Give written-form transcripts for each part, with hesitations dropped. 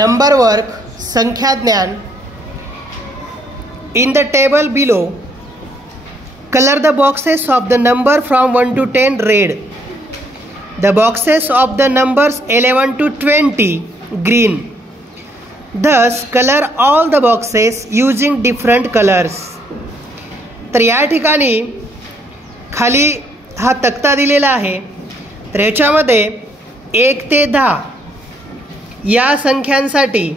Number work, संख्या ज्ञान. In the table below, color the boxes of the number from 1 to 10 red. The boxes of the numbers 11 to 20 green. Thus, color all the boxes using different colors. तर या ठिकाणी खाली हा तक्ता दिलेला आहे. तर याच्यामध्ये 1 ते 10 या संख्यांसाठी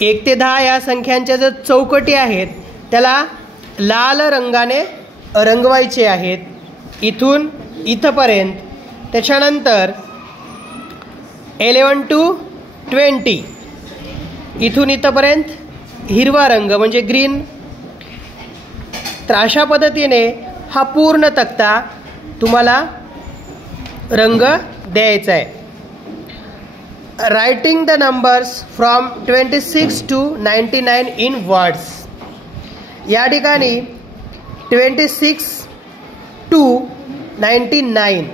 1 ते 10 या संख्यांच्या ज्या चौकटी आहेत त्याला लाल रंगाने रंगवायचे आहेत, इथून इथपर्यंत. त्याच्यानंतर 11 to 20 इथून इथपर्यंत हिरवा रंग म्हणजे ग्रीन. तर अशा पद्धतीने हा पूर्ण तक्ता तुम्हाला रंग द्यायचा आहे. Writing the numbers from 26 to 99 in words. या ठिकाणी 26 to 99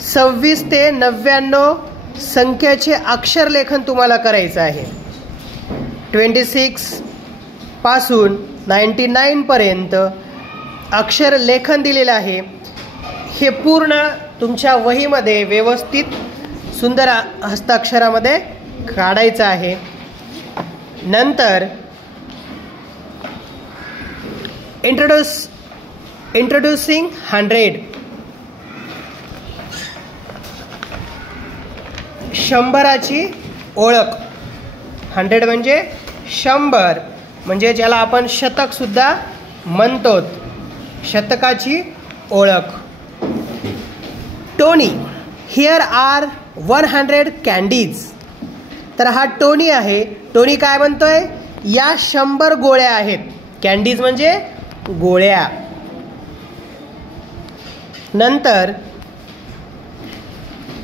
26 ते 99 संख्येचे अक्षरलेखन तुम्हाला करायचं आहे. 26 पासून 99 पर्यंत अक्षरलेखन दिलेलं आहे. हे पूर्ण तुमच्या वहीमध्ये व्यवस्थित सुंदर हस्ताक्षरामध्ये काढायचं आहे. नंतर इंट्रोड्यूसिंग 100. 100ची ओळख. 100 म्हणजे 100, म्हणजे ज्याला आपण शतक सुद्धा म्हणतो. शतकाची ओळख. टोनी. Here are 100 candies. तर हा टोनी आहे. टोनी काय म्हणतोय, या 100 गोळ्या आहेत. कॅन्डीज म्हणजे गोळ्या. नंतर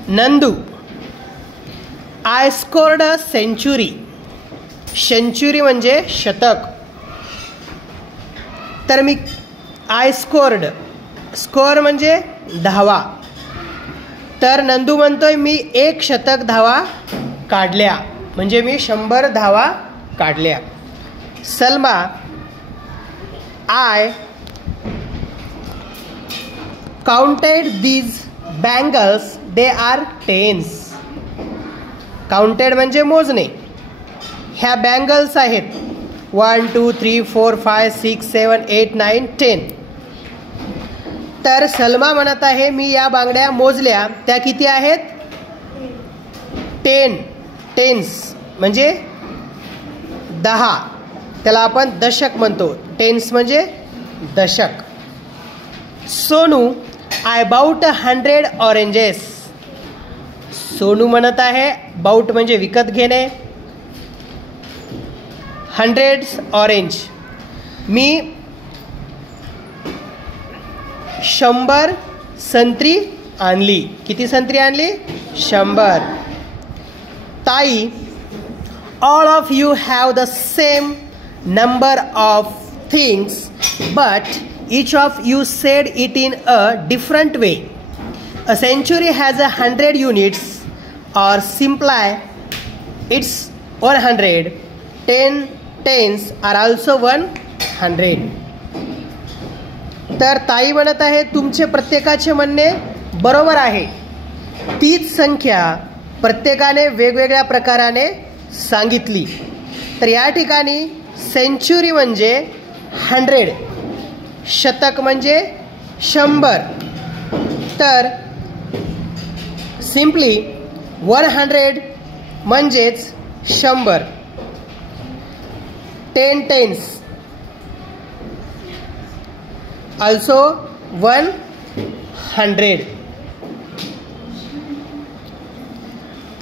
Nandu. I scored a century. Century म्हणजे शतक. तर मी आय स्कोर्ड, स्कोअर म्हणजे धावा. तर नंदू म्हणतोय मी 1 शतक धावा काढल्या, म्हणजे मी 100 धावा काढल्या. Salma. I counted these bangles, they are tens. Counted म्हणजे मोजणे. ह्या बँगल्स आहेत 1 2 3 4 5 6 7 8 9 10. तर सलमा म्हणत आहे मी या बांगड्या मोजल्या, त्या किती आहेत? 10. टेन्स म्हणजे 10. त्याला आपण दशक म्हणतो. टेन्स म्हणजे दशक. Sonu. I bought 100 oranges. Sonu म्हणत आहे बाउट म्हणजे विकत घेणे. 100 ऑरेंज. मी 100 संत्री आणली. किती संत्री आणली? 100. ताई. All of you have the same number of things but each of you said it in a different way. A century has 100 units, or simply it's 100. 10 tens are also 100. तर ताई म्हणत आहे तुमचे प्रत्येकाचे म्हणणे बरोबर आहे. तीच संख्या प्रत्येकाने वेगवेगळ्या प्रकाराने सांगितली. तर या ठिकाणी सेंचुरी म्हणजे 100, शतक म्हणजे 100. तर सिम्पली 100 म्हणजेच 100. 10 टेन्स also 100.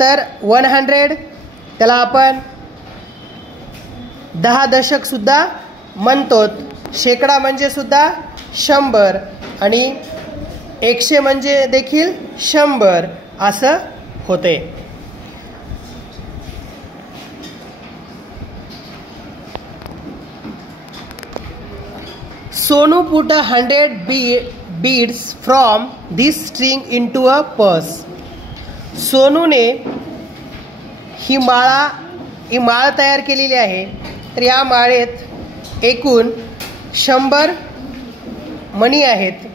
तर 100 त्याला आपण 10 दशक सुद्धा म्हणतो. शेकडा म्हणजे सुद्धा 100 आणि 100 म्हणजे देखील 100 असं होते. Sonu put 100 beads from this string into a purse. सोनूने ही माळ तयार केलेली आहे. तर या माळेत एकूण 100 मणी आहेत.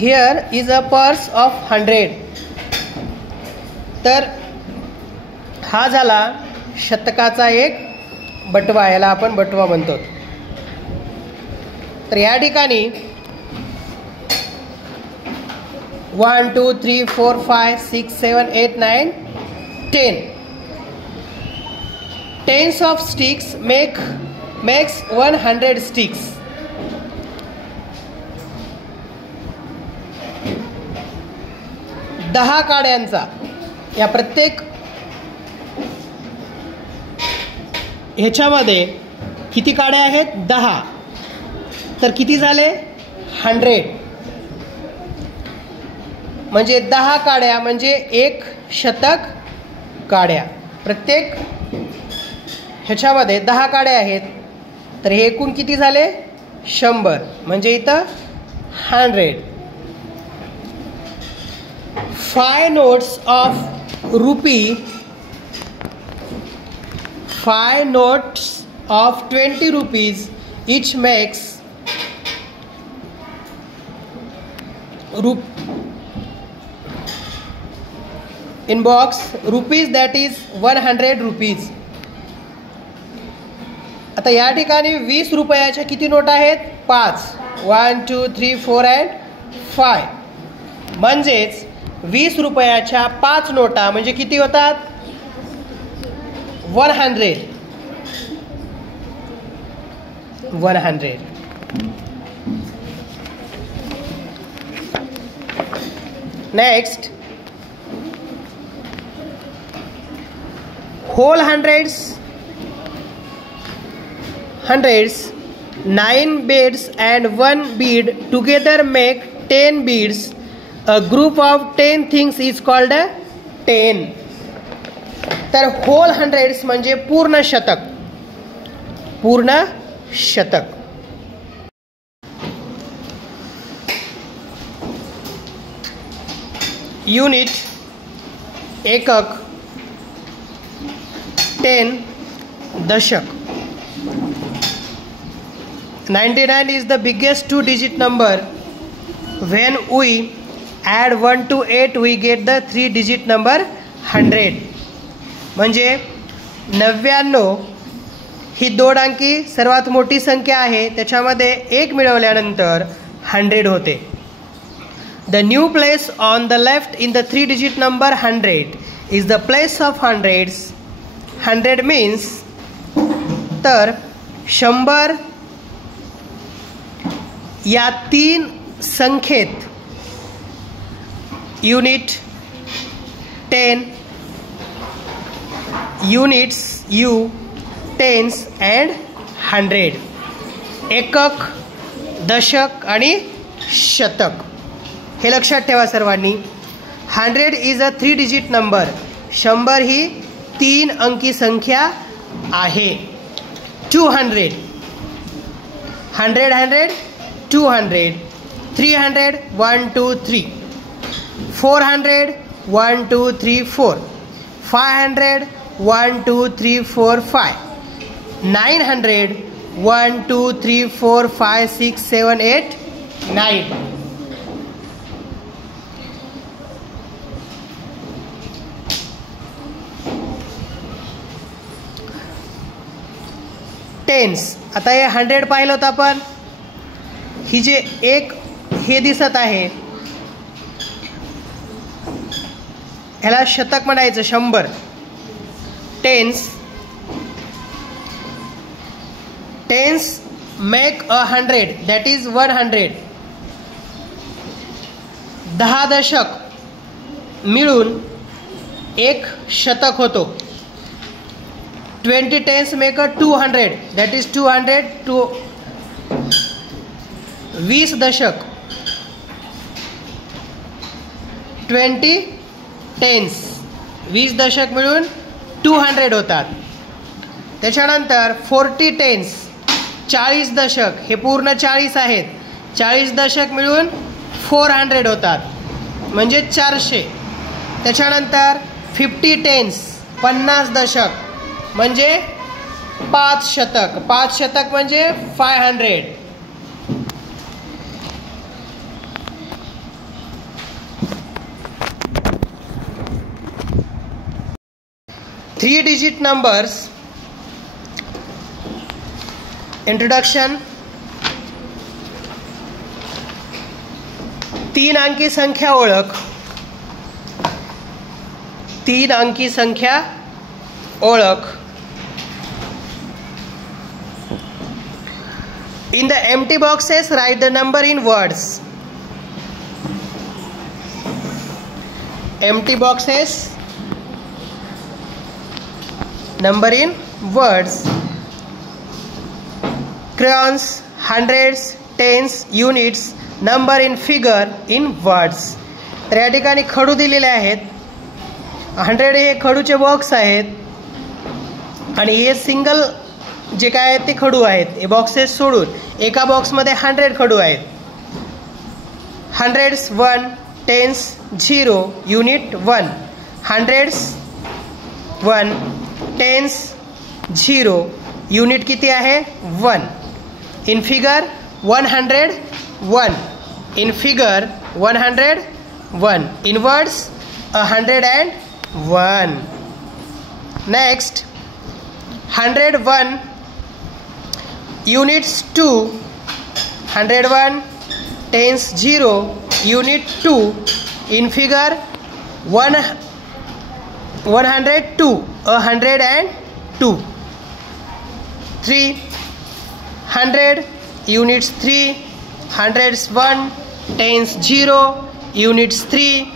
Here is a purse of 100. तर हा झाला शतकाचा एक बटवा, याला आपण बटवा म्हणतो. तर या ठिकाणी 1 2 3 4 5 6 7 8 9 10 tens of sticks makes 100 sticks. दहा काड्यांचा, या प्रत्येक ह्याच्यामध्ये किती काड्या आहेत? 10. तर किती झाले? 100. म्हणजे 10 काड्या म्हणजे 1 शतक काड्या. प्रत्येक ह्याच्यामध्ये 10 काड्या आहेत. तर हे एकूण किती झाले? 100. म्हणजे इथं 100. 5 notes of rupee, 5 notes of 20 rupees each makes in box rupees, that is 100 rupees. आता या ठिकाणी 20 रुपयाच्या किती नोट आहेत? 5. 1 2 3 4 and 5. म्हणजेच 20 रुपयाच्या 5 नोटा म्हणजे किती होतात? 100. Next, whole hundreds, 9 beads and 1 bead together make 10 beads. A group of 10 things is called a 10. तर whole hundreds म्हणजे पूर्ण शतक. युनिट एकक, 10 दशक. 99 is the biggest 2-digit number. When we add 1 to 8 we get the 3-digit number 100. म्हणजे 99 ही 2 अंकी सर्वात मोठी संख्या आहे. त्याच्यामध्ये 1 मिळवल्यानंतर 100 होते. The new place on the left in the 3-digit number 100 is the place of hundreds. 100 means, तर 100 या 3 संख्येत unit 10, units U, tens and 100, एकक, दशक आणि शतक. हे लक्षात ठेवा सर्वांनी. 100 इज अ 3-digit नंबर. 100 ही 3 अंकी संख्या आहे. 200, 100, 200, 300, 1 2 3, 400, 1 2 3 4, 500, 1 2 3 4 5, 900, 1 2 3 4 5 6 7 8 9. टेन्स. आता हे 100 पाहिलं होतं आपण. ही जे एक हे दिसत आहे ह्याला शतक म्हणायचं. 100 टेन्स मेक 100, दॅट इज 100. 10 दशक मिळून 1 शतक होतो. 20 tens make a 200, that is 200 to 20 दशक 20 tens 20 दशक मिळून 200 होतात. त्याच्यानंतर 40 tens 40 दशक, हे पूर्ण 40 आहेत. 40 दशक मिळून 400 होतात. म्हणजे 400. त्याच्यानंतर 50 टेन्स 50 दशक म्हणजे 5 शतक. 5 शतक म्हणजे 500. 3 digit numbers. इंट्रोडक्शन. 3 अंकी संख्या ओळख. 3 अंकी संख्या ओळख. In the empty boxes, write the number in words. Empty boxes, number in words. Crayons, hundreds, tens, units, number in figure in words. तर या ठिकाणी खडू दिलेले आहेत. 100 हे खडूचे बॉक्स आहेत आणि हे सिंगल जे काय आहेत ते खडू आहेत. हे बॉक्सेस सोडून एका बॉक्समध्ये 100 खडू आहेत. Hundreds 1, tens 0, unit 1. Hundreds 1, tens 0, unit किती आहे 1. In figure 101. In figure 101. In words 101. Next 101 units 2. 101 tens 0, unit 2. In figure 102. 102. 300 units 3. Hundreds 1, tens 0, units 3.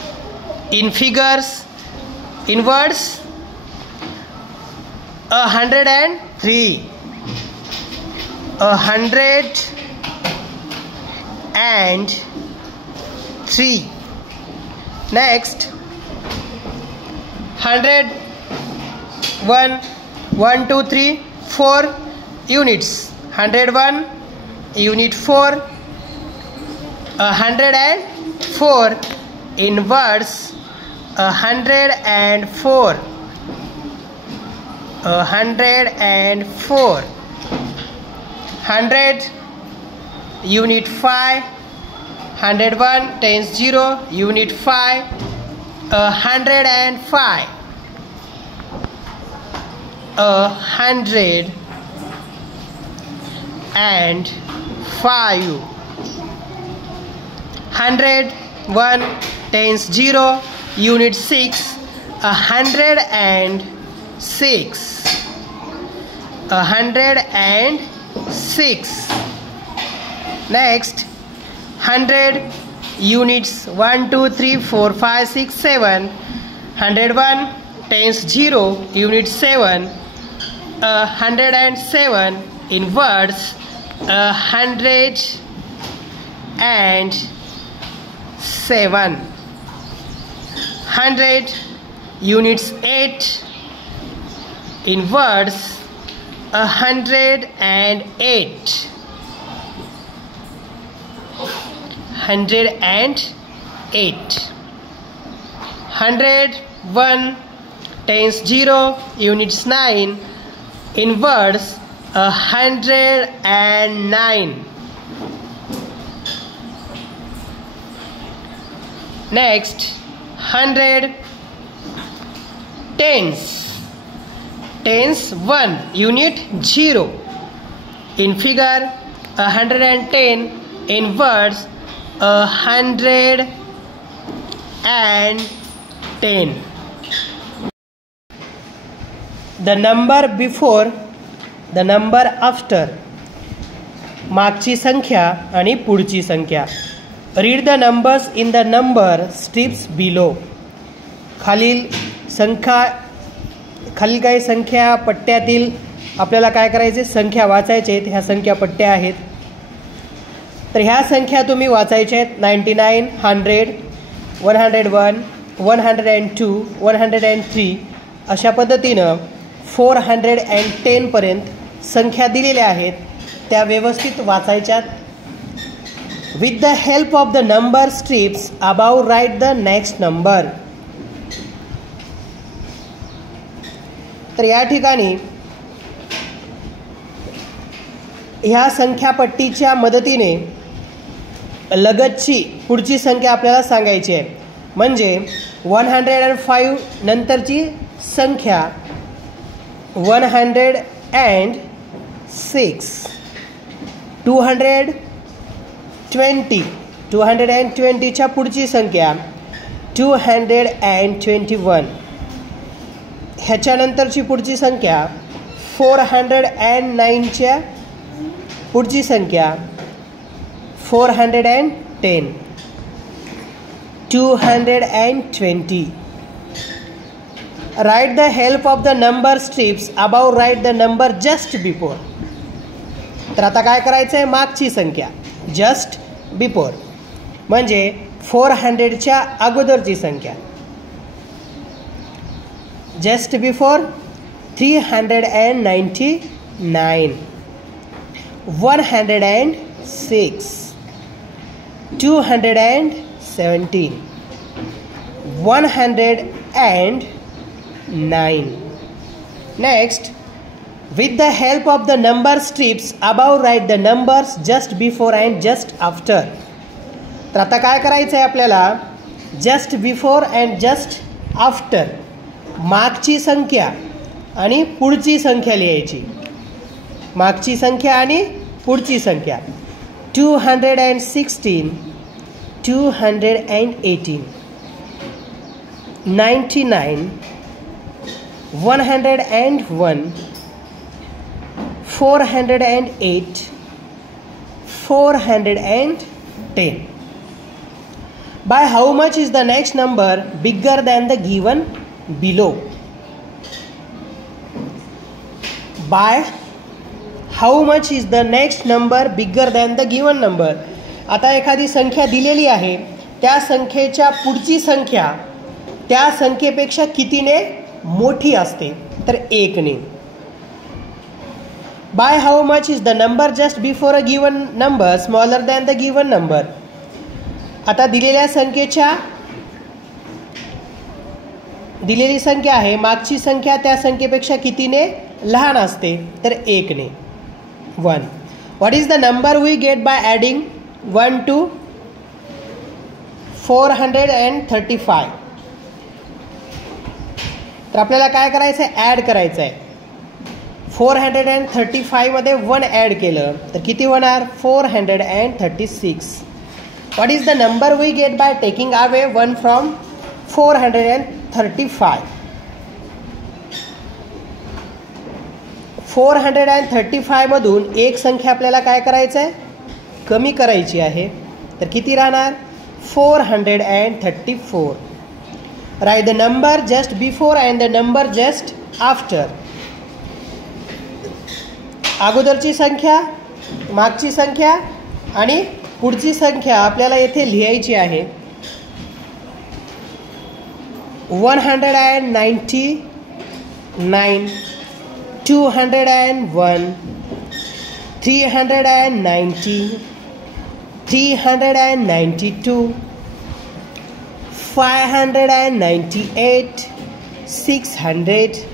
In figures, in words 103. 103. Next 101 1 2 3 4 units. 101 unit 4. 104 in words 104. 104. 100 unit 5. 101 tens 0, unit 5. 105. 105. 101 tens 0, unit 6. 106. 106. Next 100 units 1 2 3 4 5 6 7. 101 tens 0, unit 7. 107 in words 107. 100 units 8 in words 108. 108. 101 tens 0, units 9 in words 109. Next 100 tens. Tens 1, unit 0. In figure 110 in words 110. The number before, the number after. मागची संख्या आणि पुढची संख्या. Read the numbers in the number strips below. खालील काही संख्या पट्ट्यातील आपल्याला काय करायचे, संख्या वाचायचे आहेत. ह्या संख्या पट्ट्या आहेत. तर ह्या संख्या तुम्ही वाचायच्या आहेत. 99, 100, 101, 102, 103 अशा पद्धतीनं 410 पर्यंत संख्या दिलेल्या आहेत. त्या व्यवस्थित वाचायच्यात. With the help of the number strips above, write the next number. तर या ठिकाणी ह्या संख्या पट्टीच्या मदतीने लगतची पुढची संख्या आपल्याला सांगायची आहे. म्हणजे 105 नंतरची संख्या 106, 220च्या पुढची संख्या 221, ह्याच्यानंतरची पुढची संख्या 409च्या पुढची संख्या 410, 220. Write the help of the number strips above, write the number just before. तर आता काय करायचं आहे, मागची संख्या जस्ट बिफोर म्हणजे 400च्या अगोदरची संख्या. Just before 399, 106, 217, 109. Next, with the help of the number strips above, write the numbers just before and just after. तर आता काय करायचं आहे आपल्याला, just before and just after मागची संख्या आणि पुढची संख्या लिहायची. मागची संख्या आणि पुढची संख्या 216, 218, 99, 101, 408, 410. By how much is the next number bigger than the given below? By how much is the next number bigger than the given number? आता एखादी संख्या दिलेली आहे, त्या संख्येच्या पुढची संख्या त्या संख्येपेक्षा कितीने मोठी असते, तर 1 ने. By how much is the number just before a given number smaller than the given number? आता दिलेल्या संख्येच्या दिलेली संख्या आहे, मागची संख्या त्या संख्येपेक्षा कितीने लहान असते, तर 1 ने. 1. What is the number we get by adding 1 to 435? तर आपल्याला काय करायचं आहे, ॲड करायचं आहे. 435 मध्ये 1 ॲड केलं तर किती होणार, 436. What is the number we get by taking away 1 from 435? 435 मधून एक संख्या आपल्याला काय करायचं आहे, कमी करायची आहे, तर किती राहणार, 434. Write the number just before and the number just after. अगोदरची संख्या, मागची संख्या आणि पुढची संख्या आपल्याला येथे लिहायची आहे. 199, 201, 390, 392, 598, 600,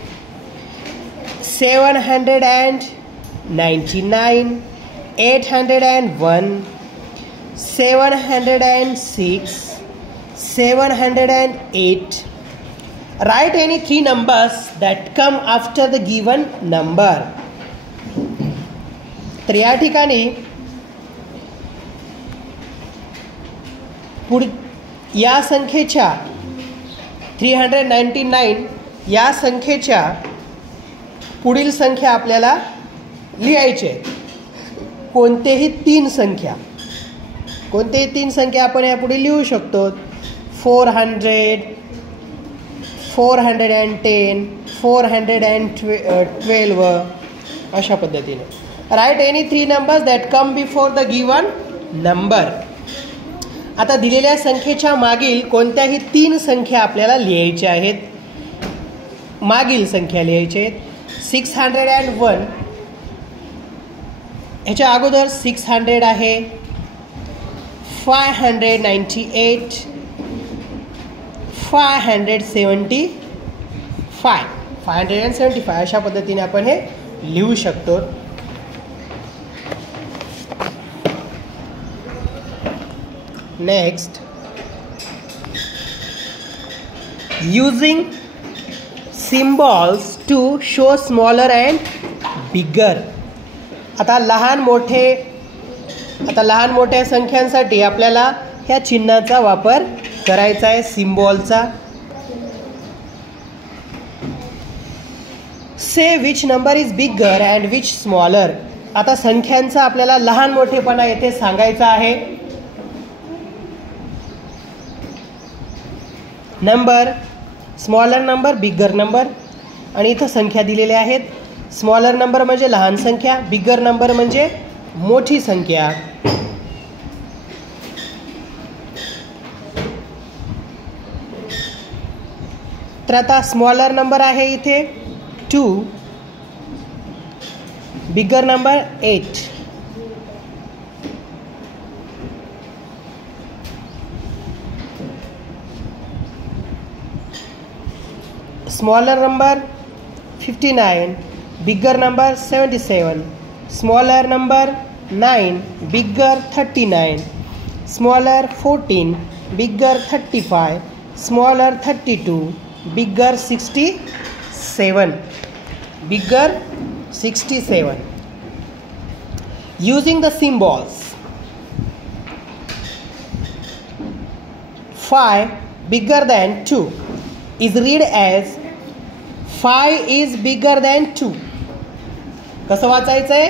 799, 801, 706, 708. Write any 3 numbers that come after the given number. तर या ठिकाणी या संख्येच्या 399 या संख्येच्या पुढील संख्या आपल्याला लिहायची आहे. कोणतेही 3 संख्या आपण यापुढे लिहू शकतो. 400, 410, 412 अशा पद्धतीने. Write any 3 numbers that come before the given number. आता दिलेल्या संख्येच्या मागील कोणत्याही 3 संख्या आपल्याला लिहायच्या आहेत. मागील संख्या लिहायच्या आहेत. 601 ह्याच्या अगोदर 600 आहे, 598, 575, 575 अशा पद्धतीने आपण हे लिहू शकतो. Next, using symbols to show smaller and bigger. आता लहान मोठ्या संख्यांसाठी आपल्याला ह्या चिन्हाचा वापर करायचा आहे, सिम्बॉलचा. Say which number is bigger and which smaller. आता संख्यांचा आपल्याला लहान मोठेपणा येथे सांगायचा आहे. Number, smaller number, bigger number, आणि इथं संख्या दिलेल्या आहेत. स्मॉलर नंबर म्हणजे लहान संख्या, बिगर नंबर म्हणजे मोठी संख्या. तर आता स्मॉलर नंबर आहे इथे 2, bigger number 8. Smaller number 59, bigger number 77. Smaller number 9, bigger 39. Smaller 14, bigger 35. Smaller 32, bigger 67. Bigger 67. Using the symbols. 5 bigger than 2 is read as 5 is bigger than 2. कसं वाचायचं आहे?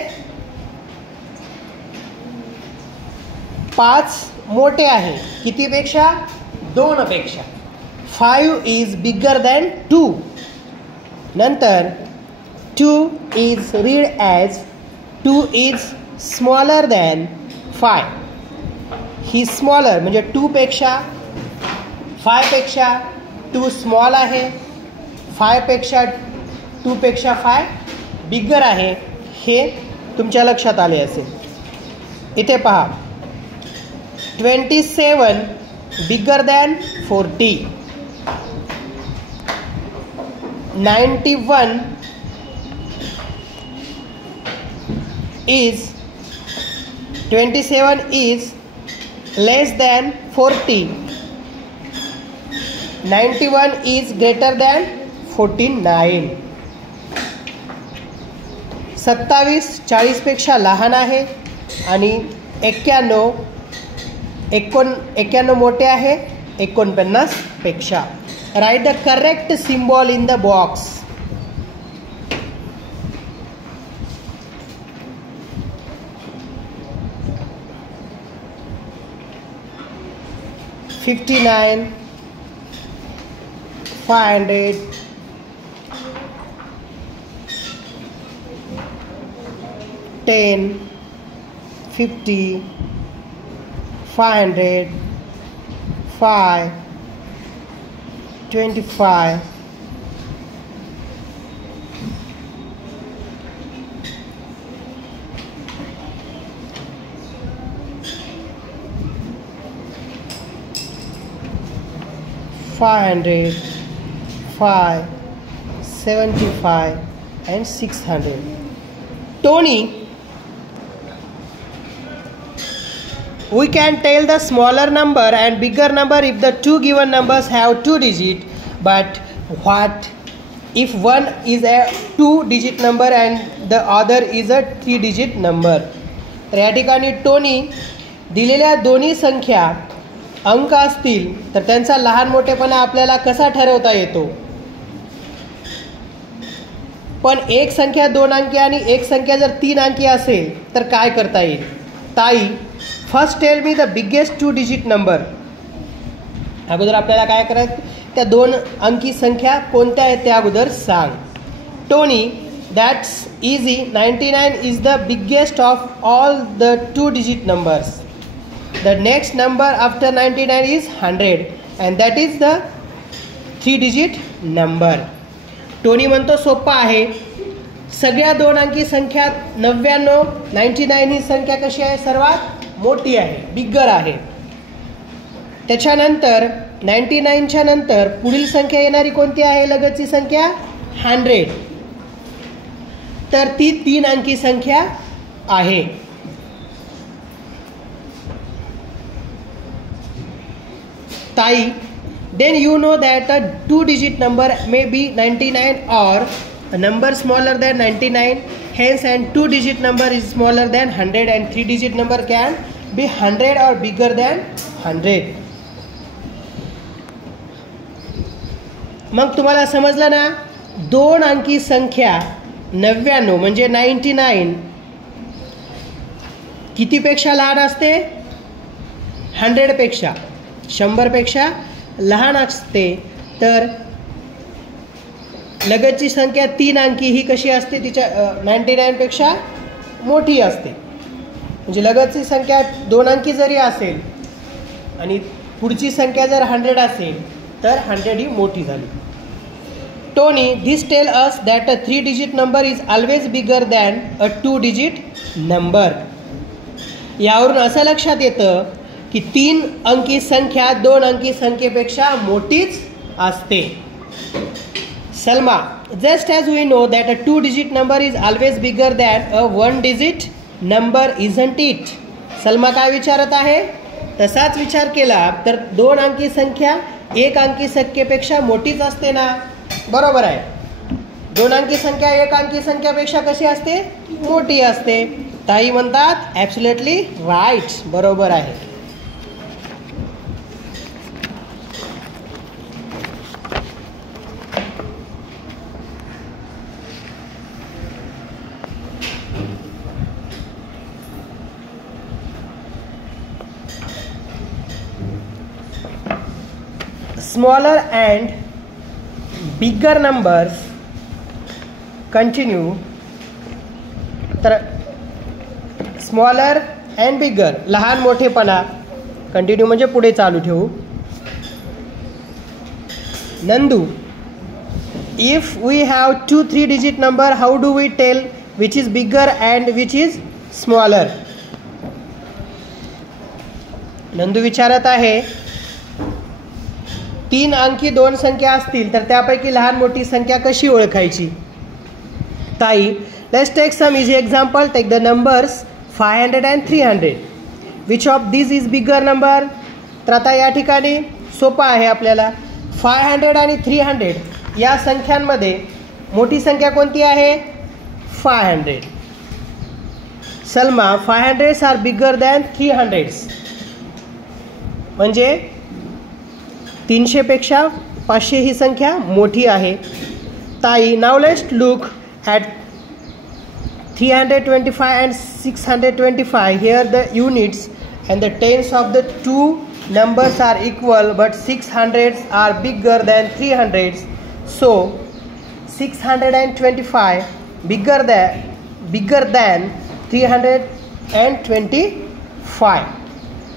5 मोठे आहे कितीपेक्षा? 2 पेक्षा. 5 is bigger than 2. नंतर 2 is read as 2 is smaller than 5. He smaller म्हणजे 2 पेक्षा, 5 पेक्षा 2 स्मॉल आहे, 5 पेक्षा 2 पेक्षा 5 बिगर आहे. हे तुमच्या लक्षात आले असेल. इथे पहा, 27 बिगर than 40. 91 is 27 is less than 40. 91 is greater than 49. 27 40 पेक्षा लहान आहे आणि 91 मोठे आहे 49 पेक्षा. Write the correct symbol in the box. $59, 500, 10, 50, 500, 5, 25, 500, 5, 75 and 600. Tony, we can tell the smaller number and bigger number if the two given numbers have 2 digits, but what if one is a 2-digit number and the other is a 3-digit number? तर या ठिकाणी Tony दिलेल्या दोन्ही संख्या अंक असतील तर त्यांचा लहान मोठेपणा आपल्याला कसा ठरवता येतो. पण एक संख्या 2 अंकी आणि एक संख्या जर 3 अंकी असेल तर काय करता येईल? ताई, first tell me the biggest 2-digit number. अगोदर आपल्याला काय करायचं, त्या 2 अंकी संख्या कोणत्या आहेत त्या अगोदर सांग. Tony, that's easy. 99 is the biggest of all the 2-digit numbers. The next number after 99 is 100 and that is the 3-digit number. Tony म्हणतो सोपा आहे. सगळ्या 2 अंकी संख्यात 99 ही संख्या कशी आहे? सर्वात मोठी आहे, बिगर आहे. त्याच्यानंतर 99च्या नंतर पुढील संख्या येणारी कोणती आहे लगतची संख्या 100. तर ती 3 अंकी संख्या आहे. ताई, then you know that a 2-digit number may be 99 or a number smaller than 99. Hence, and 2-digit number is smaller than 100 and 3-digit number can be 100 or bigger than 100. मग तुम्हाला समजलं ना, 2 अंकी संख्या 99 म्हणजे 99 कितीपेक्षा लहान असते? 100 पेक्षा, 100 पेक्षा लहान असते. तर लगतची संख्या 3 अंकी ही कशी असते? तिच्या 99 पेक्षा मोठी असते. म्हणजे लगतची संख्या 2 अंकी जरी असेल आणि पुढची संख्या जर 100 असेल तर 100 ही मोठी झाली. Tony, this tell us that a 3-digit number is always bigger than a 2-digit number. यावरून असं लक्षात येतं की 3 अंकी संख्या 2 अंकी संख्येपेक्षा मोठीच असते. Salma, just as we know that a 2-digit number is always bigger than a 1-digit number, isn't it? Salma काय विचारत आहे? तसाच विचार केला तर 2 अंकी संख्या 1 अंकी संख्येपेक्षा मोठीच असते ना. बरोबर आहे. 2 अंकी संख्या 1 अंकी संख्यापेक्षा कशी असते? मोठी असते. ताई म्हणतात ॲब्सोल्युटली राईट, बरोबर आहे. Smaller and bigger numbers continue. तर स्मॉलर अँड बिगर, लहान मोठेपणा, कंटिन्यू म्हणजे पुढे चालू ठेवू. Nandu, if we have 2 3-digit number, how do we tell which is bigger and which is smaller? Nandu विचारत आहे 3 अंकी 2 संख्या असतील तर त्यापैकी लहान मोठी संख्या कशी ओळखायची? ताई, let's take some easy example. Take the numbers 500 and 300. Which of this is bigger number? तर आता या ठिकाणी सोपं आहे आपल्याला. 500 आणि 300 या संख्यांमध्ये मोठी संख्या कोणती आहे? 500. Salma, 500s are bigger than 300s. म्हणजे 300 पेक्षा 500 ही संख्या मोठी आहे. ताई, now let's look at 325 and 625. Here the units and the tens of the two numbers are equal, but 600s are bigger than 300s. So 625 bigger than 325.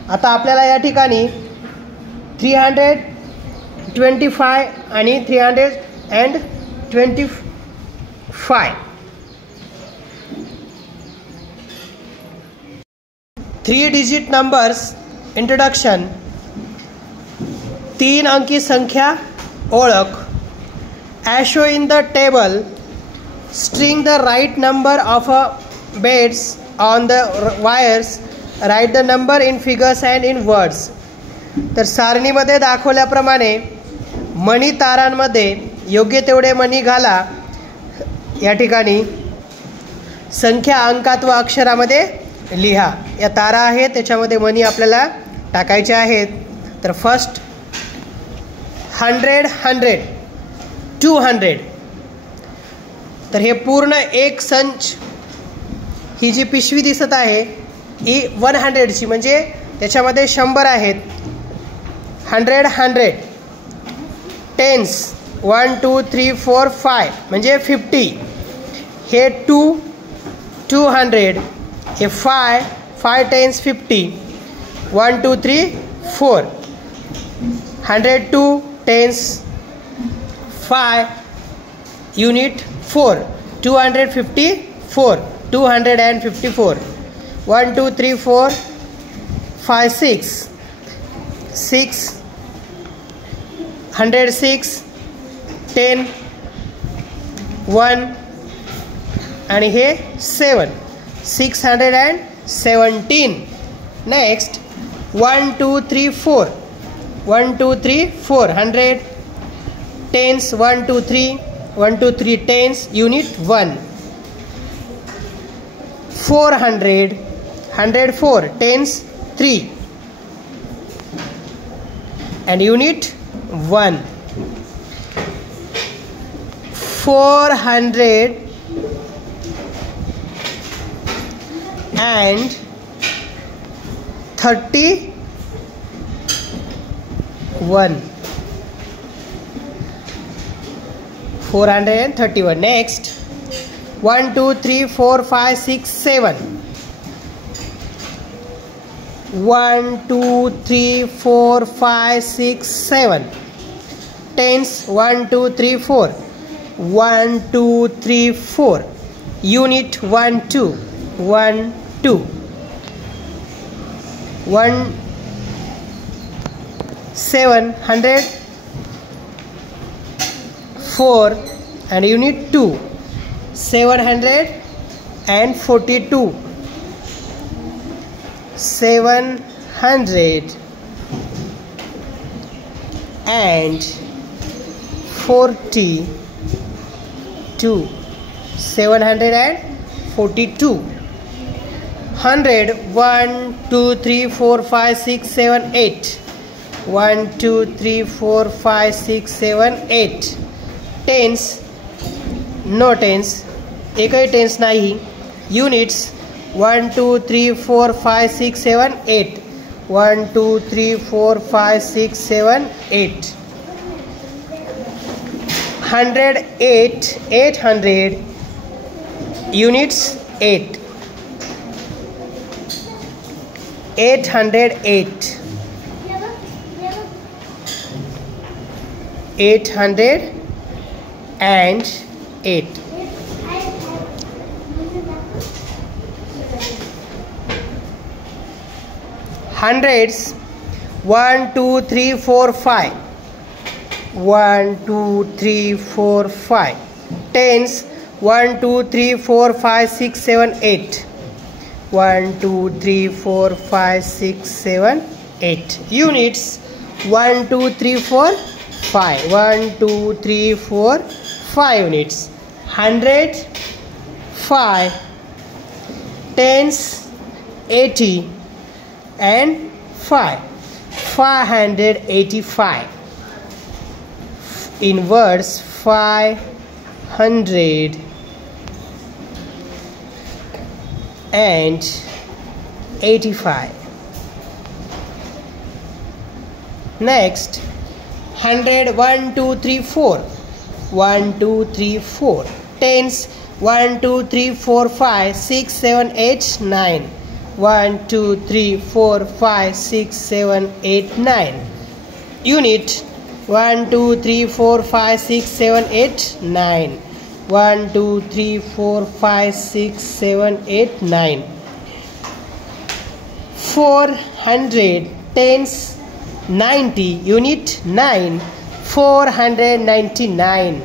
आता आपल्याला या ठिकाणी 325 आणि 325 3-digit numbers introduction. 3 अंकी संख्या ओळख. As shown in the table, string the right number of beads on the wires. Write the number in figures and in words. तर सारणीमध्ये दाखवल्याप्रमाणे मणी तारांमध्ये योग्य तेवढे मणी घाला. या ठिकाणी संख्या अंकात व अक्षरामध्ये लिहा. या तारा आहेत त्याच्यामध्ये मणी आपल्याला टाकायचे आहेत. तर फर्स्ट 100 100 200. तर हे पूर्ण एक संच, ही जी पिशवी दिसत आहे ही 100ची म्हणजे त्याच्यामध्ये 100 आहेत. 100 100. टेन्स 1 2 3 4 5 म्हणजे 50. हे 200. हे 5 tens 50. 1 2 3 4. 102 tens 5 unit 4. 254. 254. 1 2 3 4 5 6 106 10 1 आणि हे 7 617. Next 1 2 3 4 1 2 3 4 100 tens 1 2 3 1 2 3 tens unit 1 400 104 tens 3 and unit 1 400 and 31 431. Next 1 2 3 4 5 6 7 1 2 3 4 5 6 7 tens 1 2 3 4 1 2 3 4 unit 1 2 1 2 1 700 4 and unit 2 742 700 and 42 742 100 1 2 3 4 5 6 7 8 1 2 3 4 5 6 7 8 tens no tens एकही टेन्स नाही units 1 2 3 4 5 6 7 8 1 2 3 4 5 6 7 8 108 800 units 8 808 808 hundreds 1 2 3 4 5 1 2 3 4 5 tens 1 2 3 4 5 6 7 8 1 2 3 4 5 6 7 8 units 1 2 3 4 5 1 2 3 4 5 units 100 5 tens 80 and 5 585 in words 500 and 85. Next 100 1 2 3 4 1 2 3 4 tens 1 2 3 4 5 6 7 8 9 1 2 3 4 5 6 7 8 9 unit 1 2 3 4 5 6 7 8 9 1 2 3 4 5 6 7 8 9 400 tens 90 unit 9 499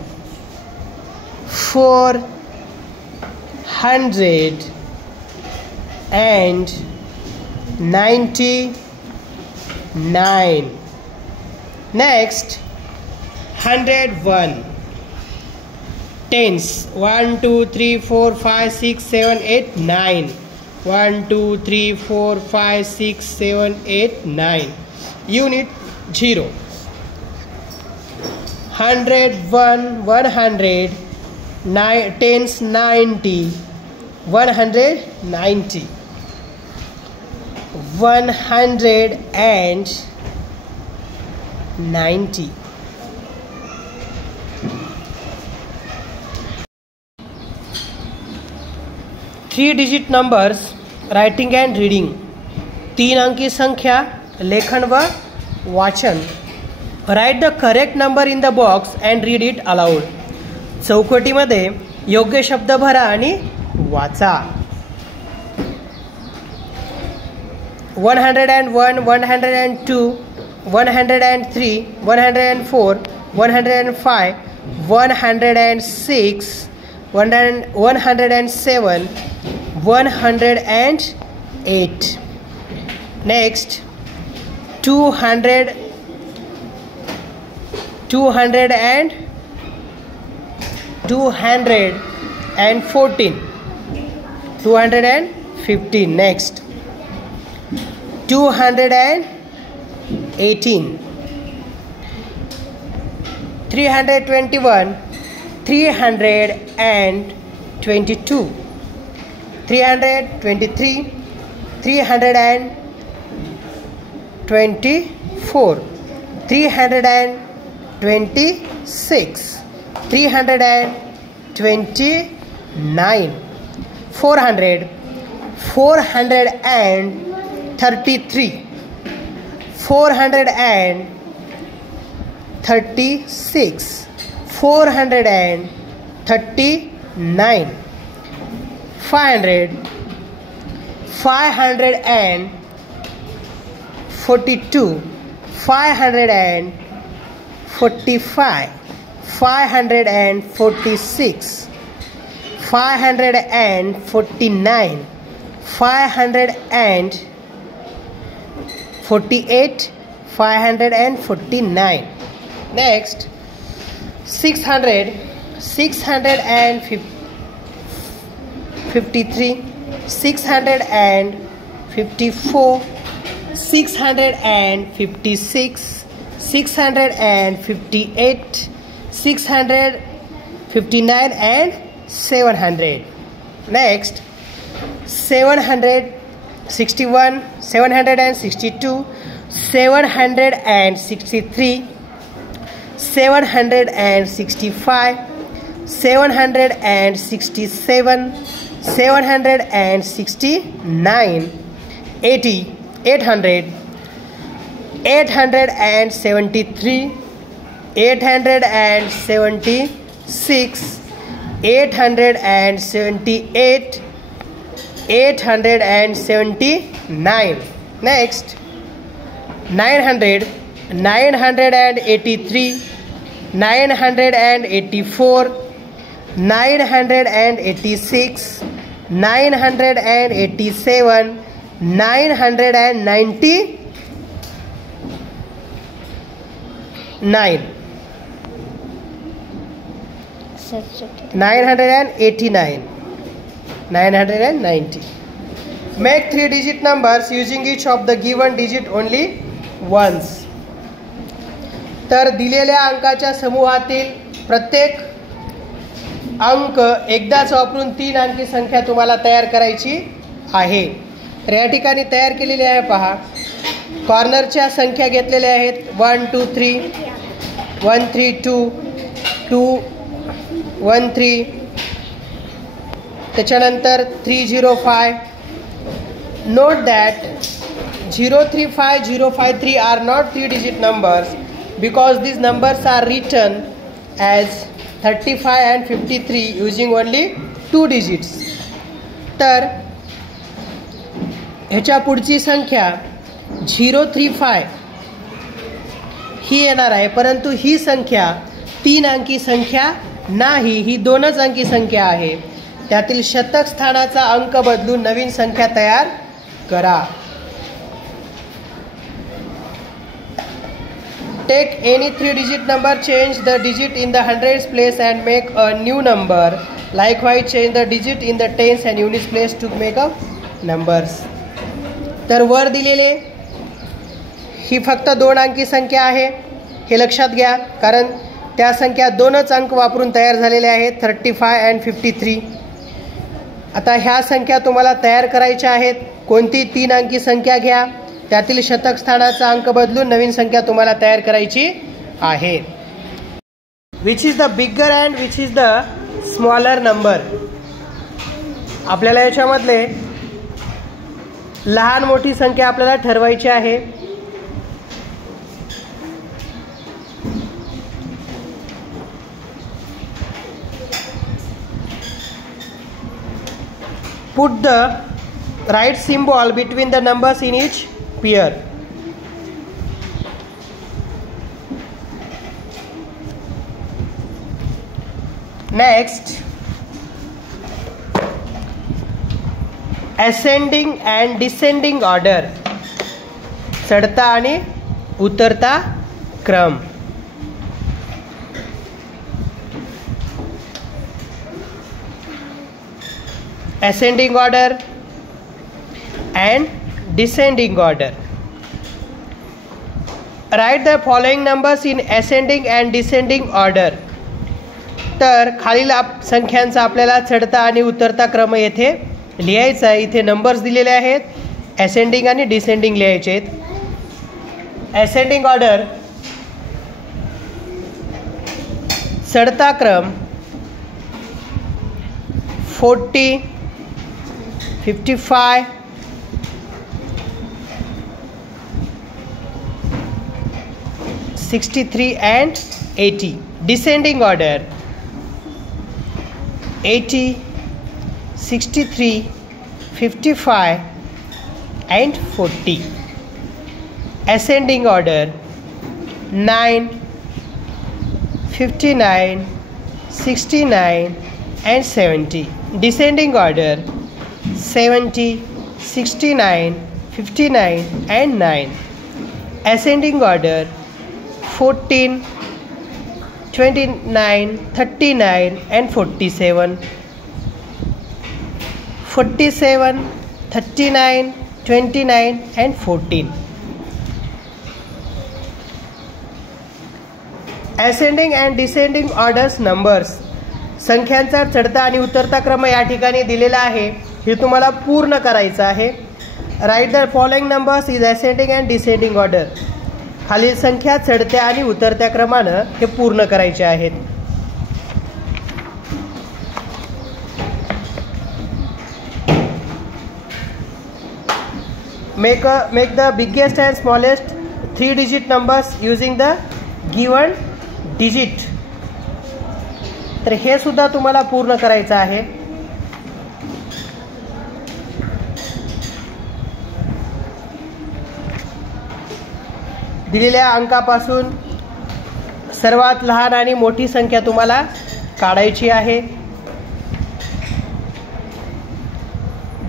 400 and 99. Next 101 tens 1 2 3 4 5 6 7 8 9 1 2 3 4 5 6 7 8 9 unit 0 101 100 tens 90 190 190 3-digit numbers writing and reading 3 अंकी संख्या लेखन व वाचन write the correct number in the box and read it aloud चौकटीमध्ये योग्य शब्द भरा आणि वाचा 101 102 103, 104, 105, 106, 107, 108. Next 200, 214, 215. Next 218, 321, 322, 323, 324, 326, 329, 400, 433, 436, 439, 500, 542, 545, 546, 549, 548, 549. Next 600, 653, 654, 656, 658, 659 and 700. Next 761, 762, 763, 765, 767, 769, 80, 800, 873, 876, 878, 879. Next 900, 983, 984, 986, 987, 999, 989, 990. Make 3-digit numbers using each of the given digit only once. तर दिलेल्या अंकाच्या समूहातील प्रत्येक अंक एकदाच वापरून 3 अंकी संख्या तुम्हाला तयार करायची आहे. तर या ठिकाणी तयार केलेली आहे पहा. कॉर्नरच्या संख्या घेतलेल्या आहेत 1 2 3, 1 3 2, 2 1 3, त्याच्यानंतर 305. Note that 035, 053 are not 3-digit numbers because these numbers are written as 35 and 53 using only 2 digits. तर ह्याच्या पुढची संख्या 035 ही येणार आहे, परंतु ही संख्या 3 अंकी संख्या नाही, ही 2च अंकी संख्या आहे. त्यातील शतक स्थानाचा अंक बदलून नवीन संख्या तयार करा. Take any 3-digit number, change the digit in the hundreds place and make a new number. Likewise, change the digit in the tens and units place to make up numbers. तर वर दिलेले ही फक्त 2 अंकी संख्या आहे, हे लक्षात घ्या, कारण त्या संख्या 2च अंक वापरून तयार झालेल्या आहेत, 35 and 53. आता ह्या संख्या तुम्हाला तयार करायच्या आहेत. कोणती 3 अंकी संख्या घ्या, त्यातील शतक स्थानाचा अंक बदलून नवीन संख्या तुम्हाला तयार करायची आहे. Which is the bigger and which is the smaller number. आपल्याला याच्यामधले लहान मोठी संख्या आपल्याला ठरवायची आहे. Put the right symbol between the numbers in each pair. Next ascending and descending order, चढता आणि उतरता क्रम. Ascending order and descending order. Write the following numbers in ascending and descending order. तर खालील संख्यांचा आपल्याला चढता आणि उतरता क्रम येथे लिहायचा आहे. इथे नंबर्स दिलेले आहेत, असेंडिंग आणि डिसेंडिंग लिहायचे आहेत. असेंडिंग ऑर्डर चढता क्रम 40, 55, 63 and 80. Descending order 80, 63, 55 and 40. Ascending order 9, 59, 69 and 70. Descending order 70, 69, 59 and 9. Ascending order 14, 29, 39 and 47. 47, 39, 29 and 14. Ascending and descending orders numbers. संख्यांचा चढता आणि उतरता क्रम या ठिकाणी दिलेला आहे. हे तुम्हाला पूर्ण करायचं आहे. Write the following numbers is ascending and descending order. खालील संख्या चढत्या आणि उतरत्या क्रमानं हे पूर्ण करायचे आहेत. Make the biggest and smallest 3 digit numbers using the given digit. तर हे सुद्धा तुम्हाला पूर्ण करायचं आहे. दिलेल्या अंकापासून सर्वात लहान आणि मोठी संख्या तुम्हाला काढायची आहे.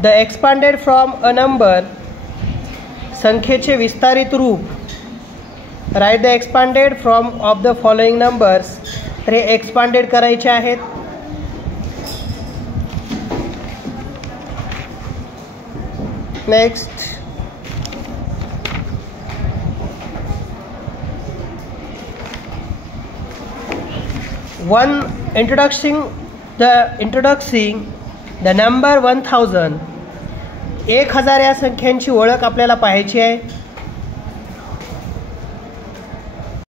The expanded from a number, संख्येचे विस्तारित रूप. Write the expanded from of the following numbers. तर हे एक्सपांडेड करायचे आहेत. Next introducing the number 1000. 1000 या संख्यांची ओळख आपल्याला पाहायची आहे.